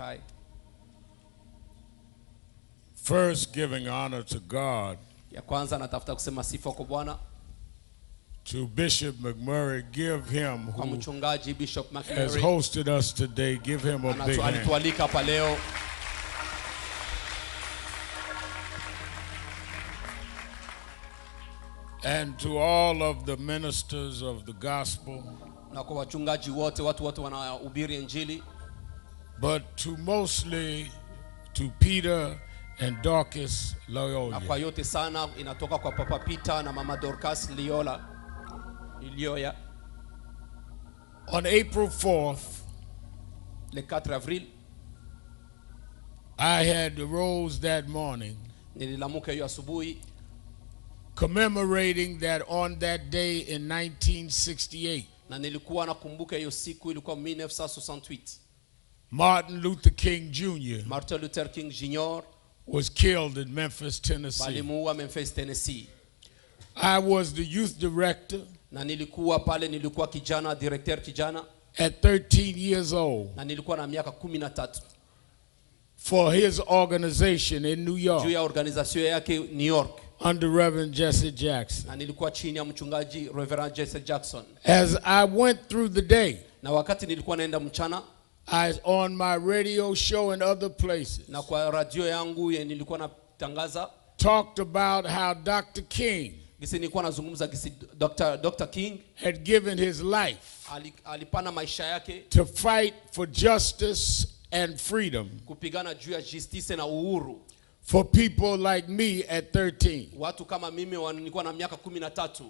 akae. First, giving honor to God. Ya kwanza natafuta kusema sifa kwa Bwana. To Bishop McMurray, give him Kwa who mchungaji Bishop has McMurray hosted us today, give him a big hand. alitualika hapa leo. And to all of the ministers of the gospel, Na kwa wachungaji wote, watu wote wanahubiri injili. but to mostly to Peter and Dorcas Na Lyoya. kwa yote sana inatoka kwa Papa Peter na Mama Dorcas Lyoya. On April 4th, Le 4 avril I had arose that morning nililamuka hiyo asubuhi commemorating that on that day in 1968, na nilikuwa nakumbuka hiyo siku ilikuwa 1968. Martin Luther King Jr. Martin Luther King Jr. was killed in Memphis, Tennessee. walimuua Memphis, Tennessee. I was the youth director Na nilikuwa kijana, director kijana, at 13 years old na nilikuwa na miaka 13 for his organization in New York juu ya organization yake New York, under Reverend Jesse Jackson. na nilikuwa chini ya mchungaji Reverend Jesse Jackson. As I went through the day, Na wakati nilikuwa naenda mchana, on my radio show and other places, na kwa radio yangu nilikuwa natangaza talked about how Dr. King gisi nilikuwa nazungumza gisi Dr. King had given his life alipana maisha yake to fight for justice and freedom kupigana juu ya justice na uhuru for people like me at 13. watu kama mimi nilikuwa na miaka 13.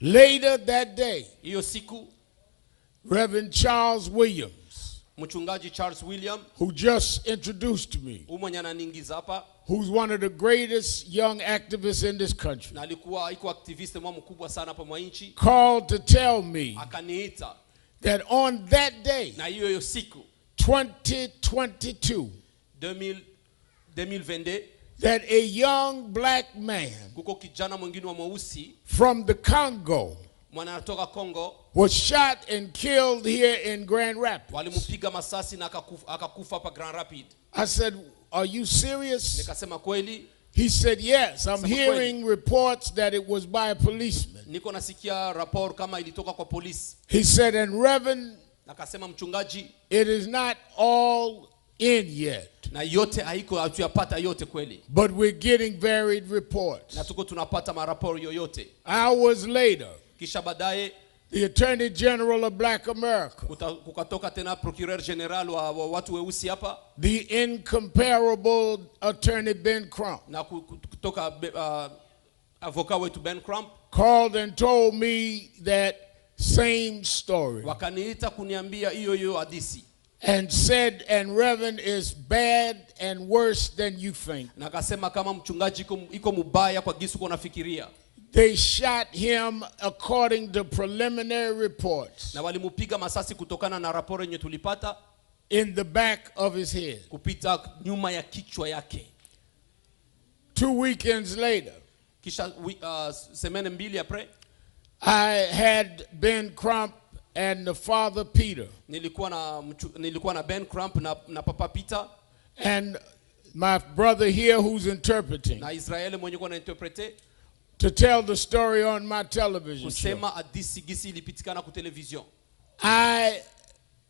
Later that day, Hiyo siku Reverend Charles Williams, mchungaji Charles William who just introduced me, mwenye ananiingiza hapa, who's one of the greatest young activists in this country, na alikuwa iko activist mkubwa sana hapa mwa nchi, called to tell me akaniita that on that day, na hiyo siku 2022, 2022, that a young black man kuko kijana mwingine wa mweusi from the Congo mwana anatoka Congo was shot and killed here in Grand Rapids. walimupiga masasi na akakufa hapa Grand Rapids. I said, "Are you serious?" Nikasema kweli? He said, "Yes, I'm hearing reports that it was by a policeman." Niko nasikia rapport kama ilitoka kwa polisi. He said, "And Reverend, Nakasema mchungaji, it is not all in yet, na yote haiko hatuyapata yote kweli, but we're getting varied reports." na tuko tunapata maraporo yoyote. Hours later, Kisha baadaye the Attorney General of Black America, kukatoka tena procureur general wa watu weusi hapa, the incomparable Attorney Ben Crump, na kutoka avoka wetu Ben Crump, called and told me that same story wakaniita kuniambia hiyo hadithi, and said, "And Reverend is bad and worse than you think." na akasema kama mchungaji iko mubaya kwa gisu unafikiria. They shot him according to preliminary reports Na walimupiga masasi kutokana na raporo yenye tulipata in the back of his head. kupita nyuma ya kichwa yake. 2 weekends later, Kisha semene mbili apre I had Ben Crump and the father Peter nilikuwa na Ben Crump na Papa Peter and my brother here who's interpreting na Israeli mwenye kwa na interprete to tell the story on my television show. kusema hadithi gisi ilipitikana kwa television.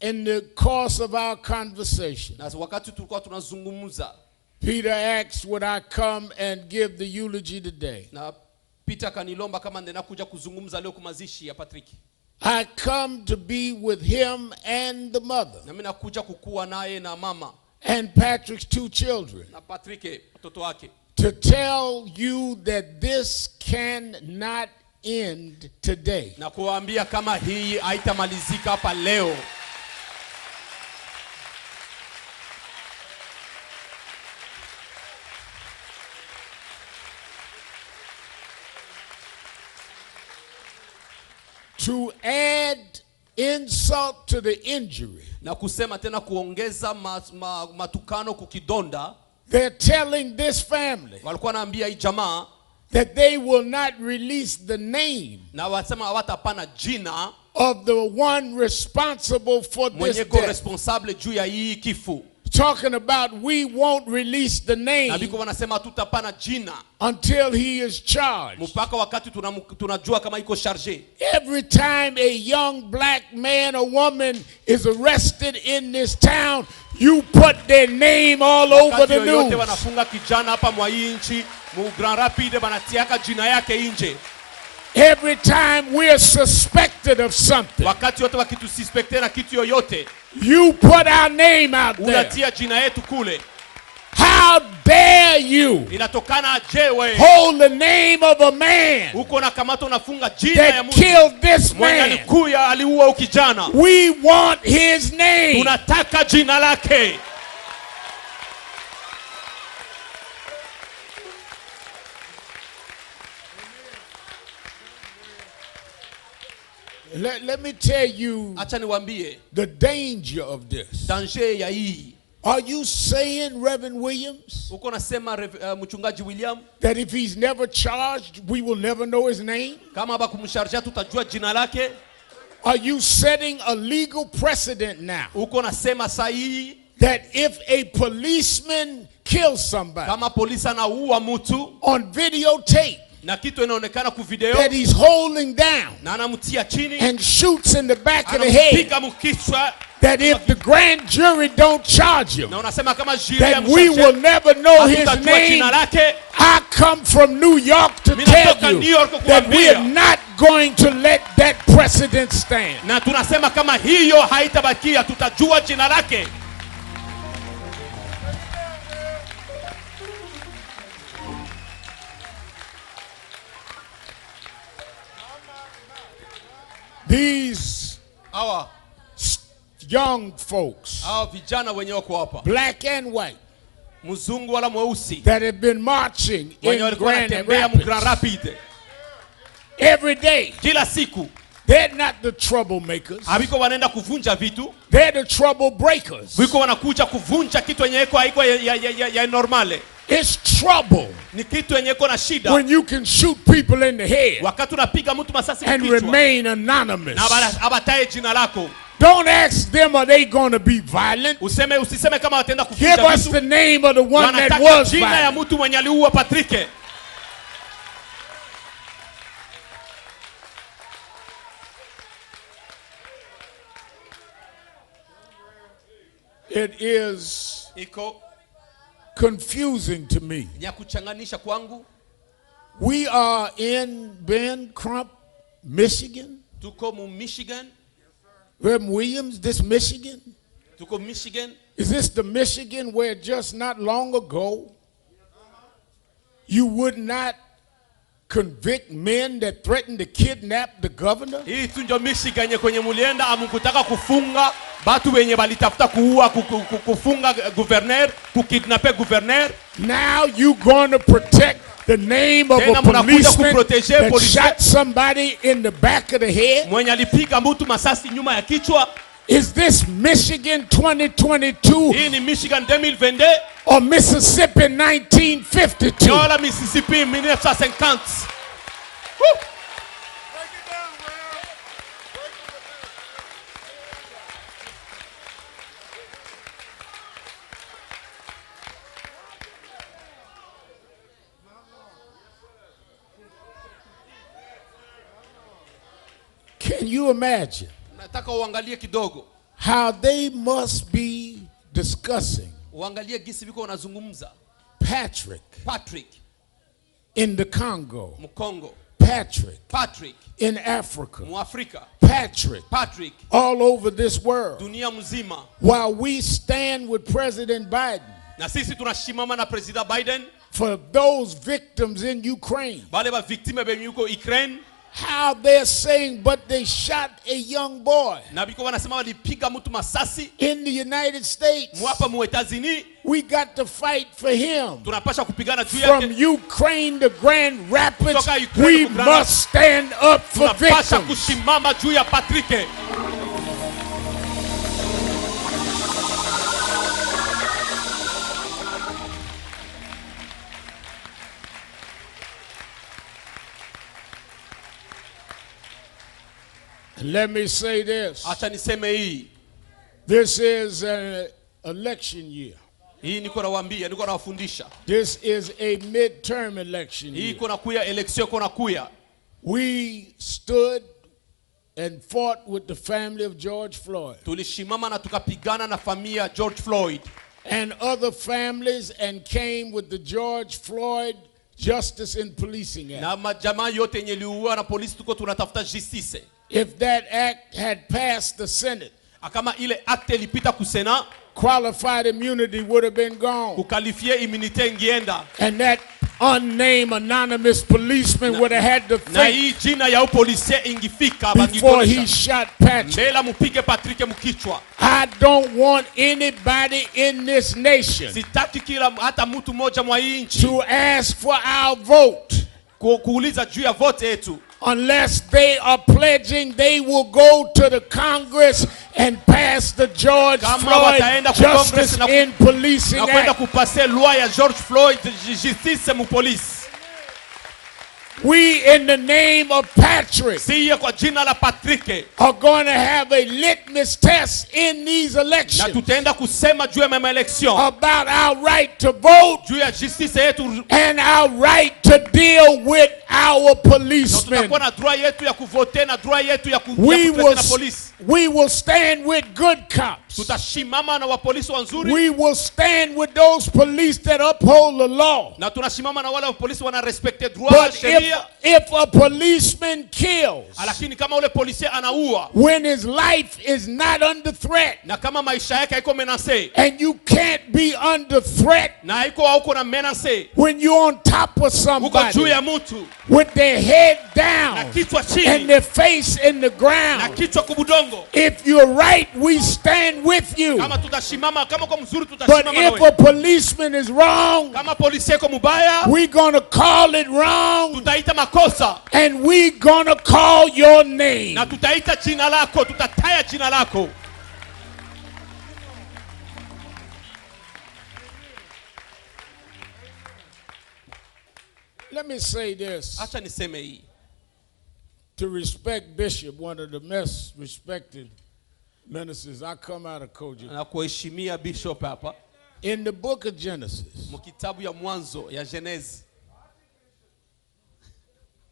In the course of our conversation, Na wakati tulikuwa tunazungumza, Peter asked, "Would I come and give the eulogy today?" na Peter kanilomba kama ndena kuja kuzungumza leo kumazishi ya Patrick. I come to be with him and the mother Na mimi nakuja kukua naye na mama and Patrick's 2 children na Patrick mtoto wake, to tell you that this cannot end today. na kuambia kama hii haitamalizika hapa leo. To add insult to the injury, Na kusema tena kuongeza matukano kukidonda, they're telling this family walikuwa naambia hii jamaa that they will not release the name na wasema hawatapana jina of the one responsible for this mwenye ko death. responsable juu ya hii kifo. talking about we won't release the Na name biko wanasema tutapana jina until he is charged. mpaka wakati tunajua kama iko charge. Every time a young black man or woman is arrested in this town, you put their name all over the news. Wakati wanafunga kijana hapa mwa hii nchi, mu Grand Rapide banatiaka jina yake nje. Every time we're suspected of something, Wakati wote wakitususpecte na kitu yoyote, you put our name out there. unatia jina yetu kule. How dare you Inatokana aje wewe hold the name of a man uko na kamata unafunga jina ya that mtu killed this mwenye man? alikuya aliua ukijana. We want his name. Tunataka jina lake. Let me tell you Acha niwaambie the danger of this. danger ya hii. Are you saying, Reverend Williams, Uko nasema mchungaji William, that if he's never charged, we will never know his name? kama haba kumsharjia tutajua jina lake? Are you setting a legal precedent now Uko nasema sahihi that if a policeman kills somebody kama polisi anaua mtu on videotape na kitu inaonekana ku video that he's holding down na anamtia chini and shoots in the back of the head, anapiga mkichwa, that if the grand jury don't charge him, na unasema kama jury that we will never know his hatutajua name? jina lake? I come from New York to Minatoka tell New you York that we kukuambia. are not going to let that precedent stand. Na tunasema kama hiyo haitabakia, tutajua jina lake. These Hawa young folks, vijana wenye wako hapa, black and white, mzungu wala mweusi, that have been marching wenye in walikuwa Grand wanatembea mu Grand Rapids Rapide every day, kila siku, they're not the troublemakers. habiko wanaenda kuvunja vitu, They're the trouble breakers. wiko wanakuja kuvunja kitu yenye iko haiko ya normale. It's trouble Ni kitu yenye iko na shida when you can shoot people in the head wakati unapiga mtu masasi and kichwa remain anonymous. na abataye jina lako. Don't ask them, are they going to be violent? Usiseme kama wataenda Give kuvunja us the vitu. name of the one that Wanataka was jina ya violent. mtu mwenye aliua Patrick. It is Iko confusing to me. ya kuchanganisha kwangu. We are in Ben Crump, Michigan. Tuko mu Michigan. Reverend Williams, this Michigan? Tuko Michigan. Is this the Michigan where just not long ago you would not convict men that threatened to kidnap the governor? Hii tu ndio Michigan yenye kwenye mulienda amukutaka kufunga batu wenye balitafuta kuua kufunga governor, kukidnape governor. Now you going to protect the name of a policeman that shot somebody in the back of the head? Mwenye alipiga mtu masasi nyuma ya kichwa. Is this Michigan 2022 Hii ni Michigan 2022 or Mississippi 1952? yola Mississippi 1950. Woo! Can you imagine Nataka uangalie kidogo. how they must be discussing Uangalie gisi biko wanazungumza. Patrick in the Congo, Mkongo. Patrick in Africa, Muafrika. Patrick all over this world, Dunia mzima. while we stand with President Biden Na sisi tunashimama na President Biden. for those victims in Ukraine. Bale ba victime benye yuko Ukraine. How they're saying, but they shot a young boy Na biko wanasema walipiga mtu masasi. in the United States. Mwapa mu Etazini. We got to fight for him. Tunapasha kupigana juu From yake. Ukraine to Grand Rapids, Kutoka Ukraine we to Grand must stand up for Tunapasha victims. kusimama juu ya Patrick. Let me say this. Acha niseme hii. This is an election year. Hii niko nawaambia, niko nawafundisha. This is a midterm election year. Hii kuna kuya election kuna kuya. We stood and fought with the family of George Floyd. Tulishimama na tukapigana na familia George Floyd. And other families and came with the George Floyd Justice and Policing Act. Na majamaa yote yenye liuwa na polisi tuko tunatafuta justice. If that act had passed the Senate, kama ile acte ilipita kusena, qualified immunity would have been gone. Kukalifie immunite ingienda. And that unnamed anonymous policeman would have had to think before he shot Patrick. I don't want anybody in this nation to ask for our vote unless they are pledging they will go to the Congress and pass the George Floyd Justice in Policing Act. We, in the name of Patrick, are going to have a litmus test in these elections about our right to vote and our right to deal with our policemen. We will stand with good cops. We will stand with those police that uphold the law. But if a policeman kills when his life is not under threat, and you can't be under threat when you're on top of somebody with their head down and their face in the ground, if you're right, we stand with you. But if a policeman is wrong, we're going to call it wrong, and we're going to call your name. Let me say this. To respect Bishop, one of the most respected ministers. I come out of Kojic. In the book of Genesis,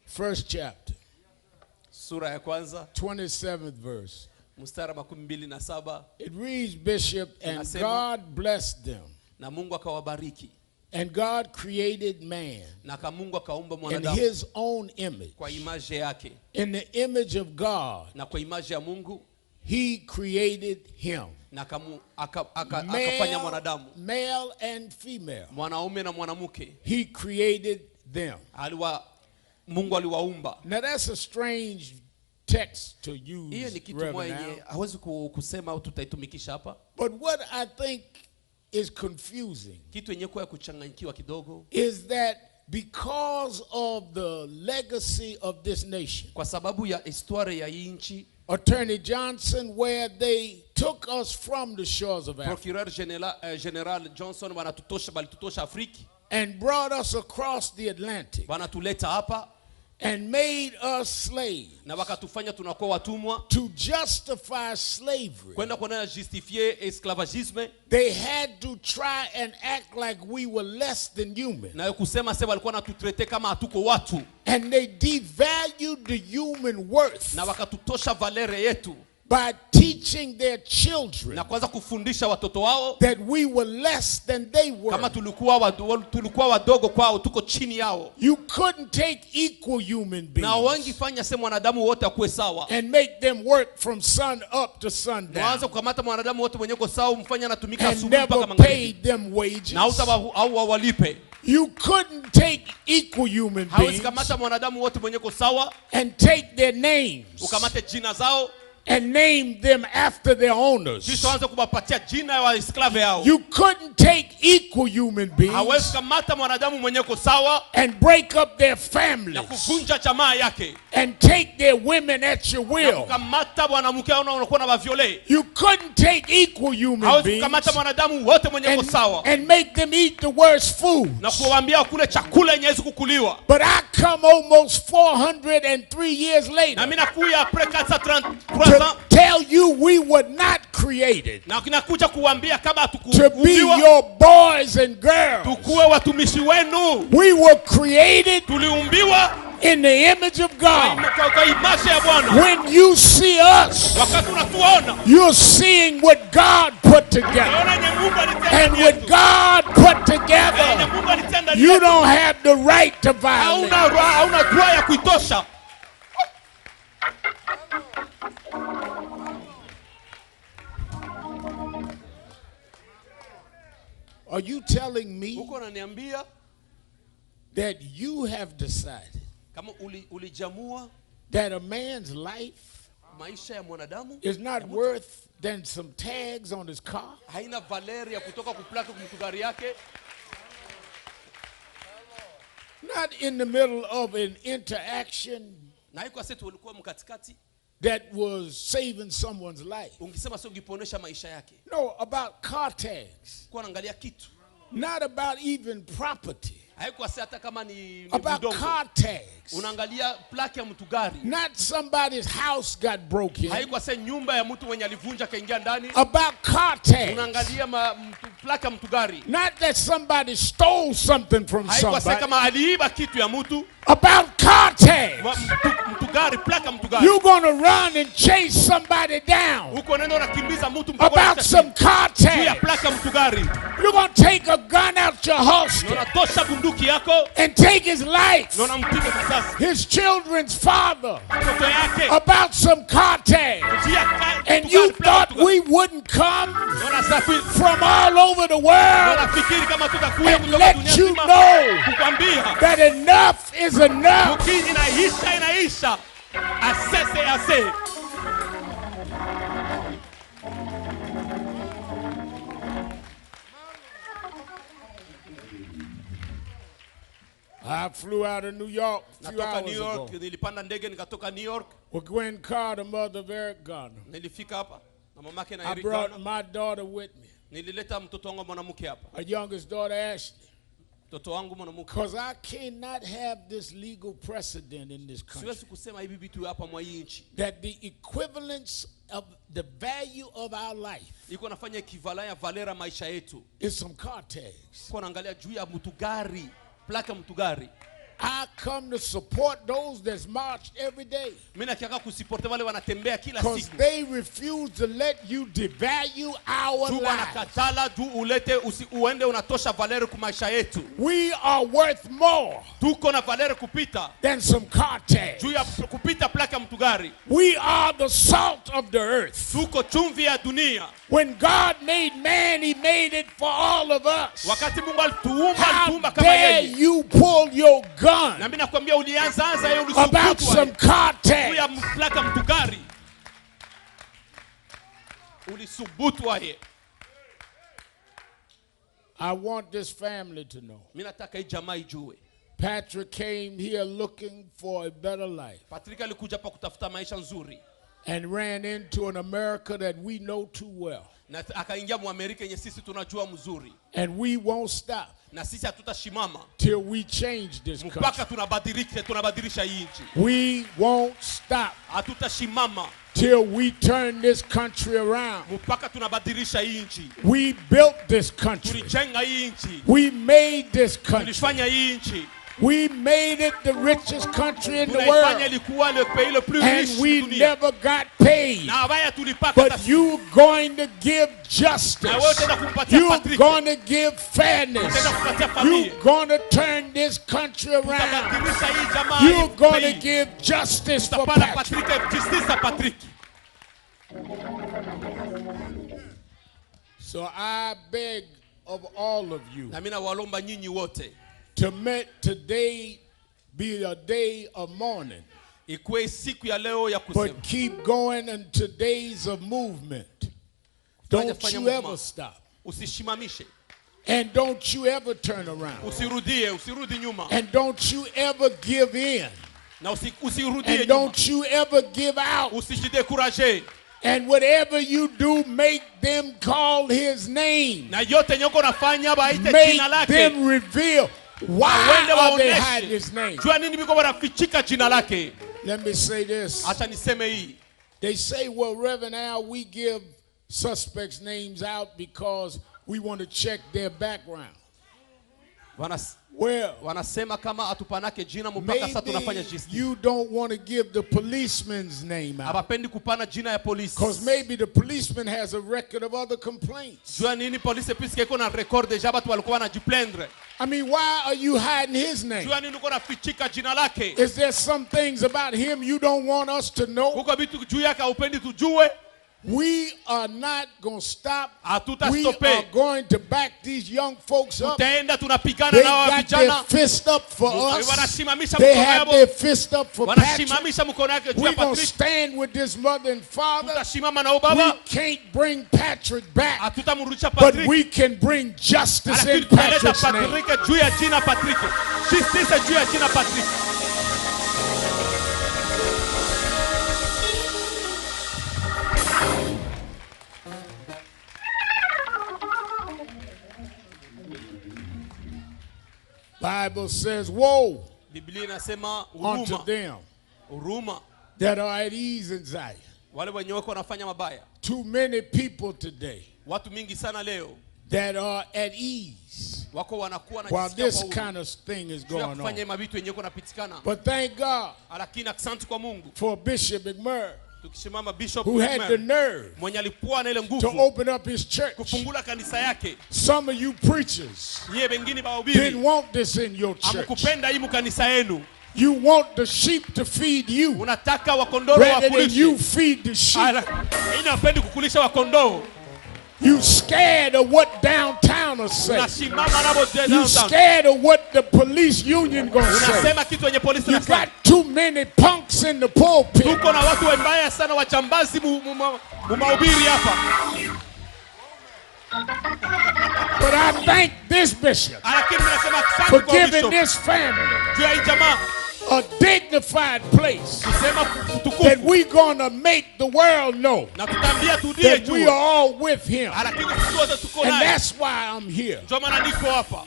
first chapter, 27th verse, it reads, Bishop, and God blessed them. And God created man in his own image. In the image of God, he created him. Male and female. He created them. Now that's a strange text to use, Reverend Al. But what I think is confusing is that because of the legacy of this nation, Attorney Johnson, where they took us from the shores of Africa and brought us across the Atlantic and made us slaves to justify slavery, they had to try and act like we were less than human. And they devalued the human worth by teaching their children that we were less than they were. You couldn't take equal human beings and make them work from sun up to sundown and never paid them wages. You couldn't take equal human beings and take their names and name them after their owners. You couldn't take equal human beings and break up their families and take their women at your will. You couldn't take equal human beings and make them eat the worst food. But I come almost 403 years later to tell you we were not created to be your boys and girls. We were created in the image of God. When you see us, you're seeing what God put together. And what God put together, you don't have the right to violate. Are you telling me that you have decided that a man's life is not worth than some tags on his car? Not in the middle of an interaction that was saving someone's life. No, about car tags. Not about even property. About car tags. Not somebody's house got broken. About car tags. Not that somebody stole something from somebody. About car tags. You're going to run and chase somebody down. About some car tags. You're going to take a gun out your holster and take his life, his children's father, about some car tags. And you thought we wouldn't come from all over the world and let you know that enough is enough. I flew out of New York a few hours ago with Gwen Carter, mother of Eric Garner. I brought my daughter with me, our youngest daughter, Ashley, because I cannot have this legal precedent in this country that the equivalence of the value of our life is some car tags. I come to support those that's marched every day because they refuse to let you devalue our lives. We are worth more than some car tags. We are the salt of the earth. When God made man, he made it for all of us. How dare you pull your gun about some car tags? I want this family to know Patrick came here looking for a better life and ran into an America that we know too well. And we won't stop till we change this country. We won't stop till we turn this country around. We built this country. We made this country. We made it the richest country in the world. And we never got paid. But you're going to give justice. You're going to give fairness. You're going to turn this country around. You're going to give justice for Patrick. So I beg of all of you to make today be a day of mourning, but keep going into days of movement. Don't you ever stop. And don't you ever turn around. And don't you ever give in. And don't you ever give out. And whatever you do, make them call his name. Make them reveal. Why are they hiding his name? Let me say this. They say, well, Reverend Al, we give suspects' names out because we want to check their background. Well, maybe you don't want to give the policeman's name out. Because maybe the policeman has a record of other complaints. I mean, why are you hiding his name? Is there some things about him you don't want us to know? We are not going to stop. We are going to back these young folks up. They got their fist up for us. They have their fist up for Patrick. We're going to stand with this mother and father. We can't bring Patrick back, but we can bring justice in Patrick's name. Bible says, woe unto them that are at ease in Zion. Too many people today that are at ease while this kind of thing is going on. But thank God for Bishop McMurray, who had the nerve to open up his church. Some of you preachers didn't want this in your church. You want the sheep to feed you rather than you feed the sheep. You scared of what downtown will say. You scared of what the police union gonna say. You got too many punks in the pulpit. But I thank this bishop for giving this family a dignified place that we're going to make the world know that we are all with him. And that's why I'm here.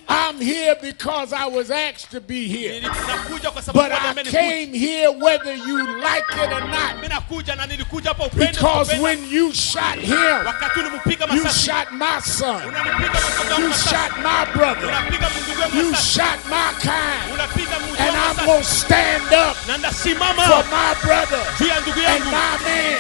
I'm here because I was asked to be here. But I came here whether you like it or not. Because when you shot him, you shot my son. You shot my brother. You shot my kind. And I'm going to stand up for my brother and my man.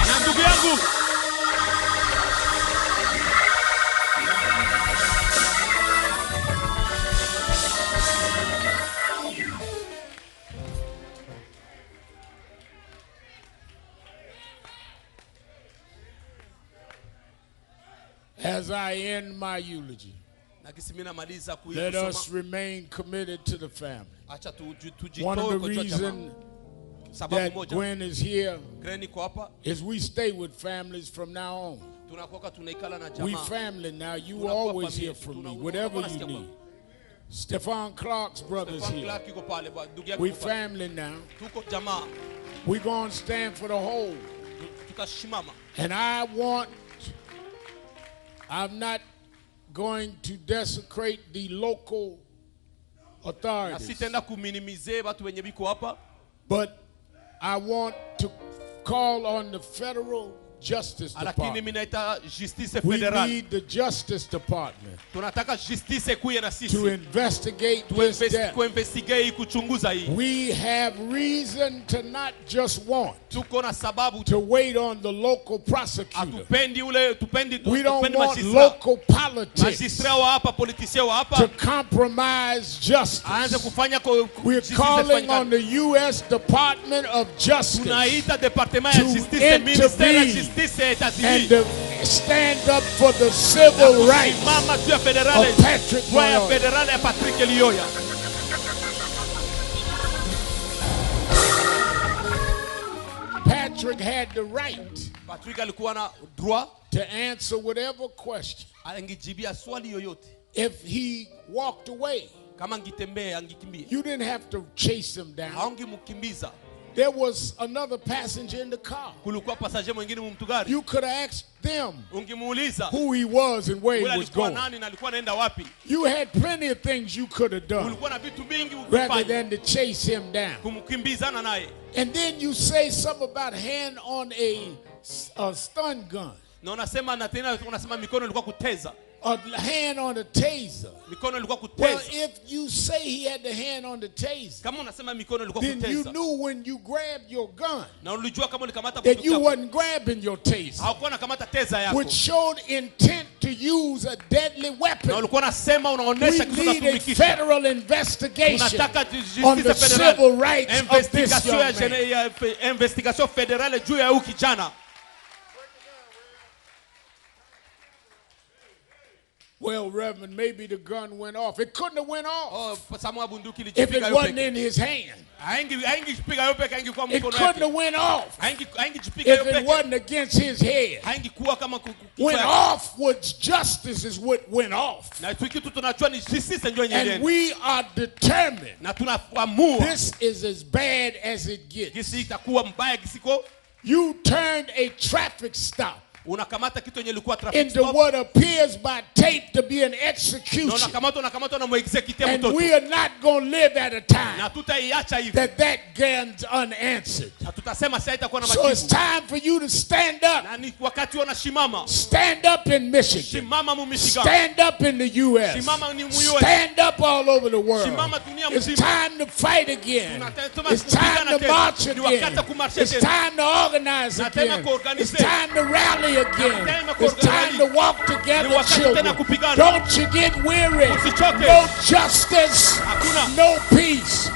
As I end my eulogy, let us remain committed to the family. One of the reasons that Gwen is here is we stay with families from now on. We family now. You are always here for me, whatever you need. Stefan Clark's brother's here. We family now. We're going to stand for the whole. And I'm not going to desecrate the local authorities. But I want to call on the federal Justice Department. We need the Justice Department to investigate this death. We have reason to not just want to wait on the local prosecutor. We don't want local politics to compromise justice. We're calling on the U.S. Department of Justice to intervene and to stand up for the civil rights of Patrick Lyoya. Patrick had the right to answer whatever question. If he walked away, you didn't have to chase him down. There was another passenger in the car. You could have asked them who he was and where he was going. You had plenty of things you could have done rather than to chase him down. And then you say something about hand on a a stun gun. Na unasema na tena unasema mikono ilikuwa kuteza. A hand on the taser. Mikono ilikuwa kuteza. Well, if you say he had the hand on the taser, kama unasema mikono ilikuwa then kuteza, you knew when you grabbed your gun na ulijua kama ulikamata that you wasn't grabbing your taser, haukuwa unakamata teza yako, which showed intent to use a deadly weapon. na ulikuwa unasema unaonesha kitu We need a federal investigation on the civil rights of this young man. Investigation federale juu ya huyu kijana. Well, Reverend, maybe the gun went off. It couldn't have went off if it wasn't in his hand. It couldn't have went off if it wasn't against his head. Went off was justice is what went off. And we are determined this is as bad as it gets. You turned a traffic stop into what appears by tape to be an execution. And we are not going to live at a time that gun's unanswered. So it's time for you to stand up. Stand up in Michigan. Stand up in the U.S. Stand up all over the world. It's time to fight again. It's time to march again. It's time to organize again. It's time to rally again. It's time to walk together, children. Don't you get weary. No justice, no peace.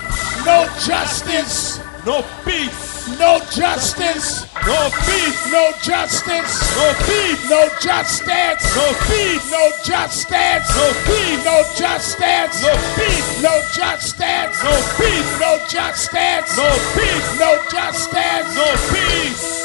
No justice, no peace. No justice, no peace. No justice, no peace. No justice, no peace. No justice, no peace. No justice, no peace. No justice, no peace. No justice, no peace. No justice, no peace.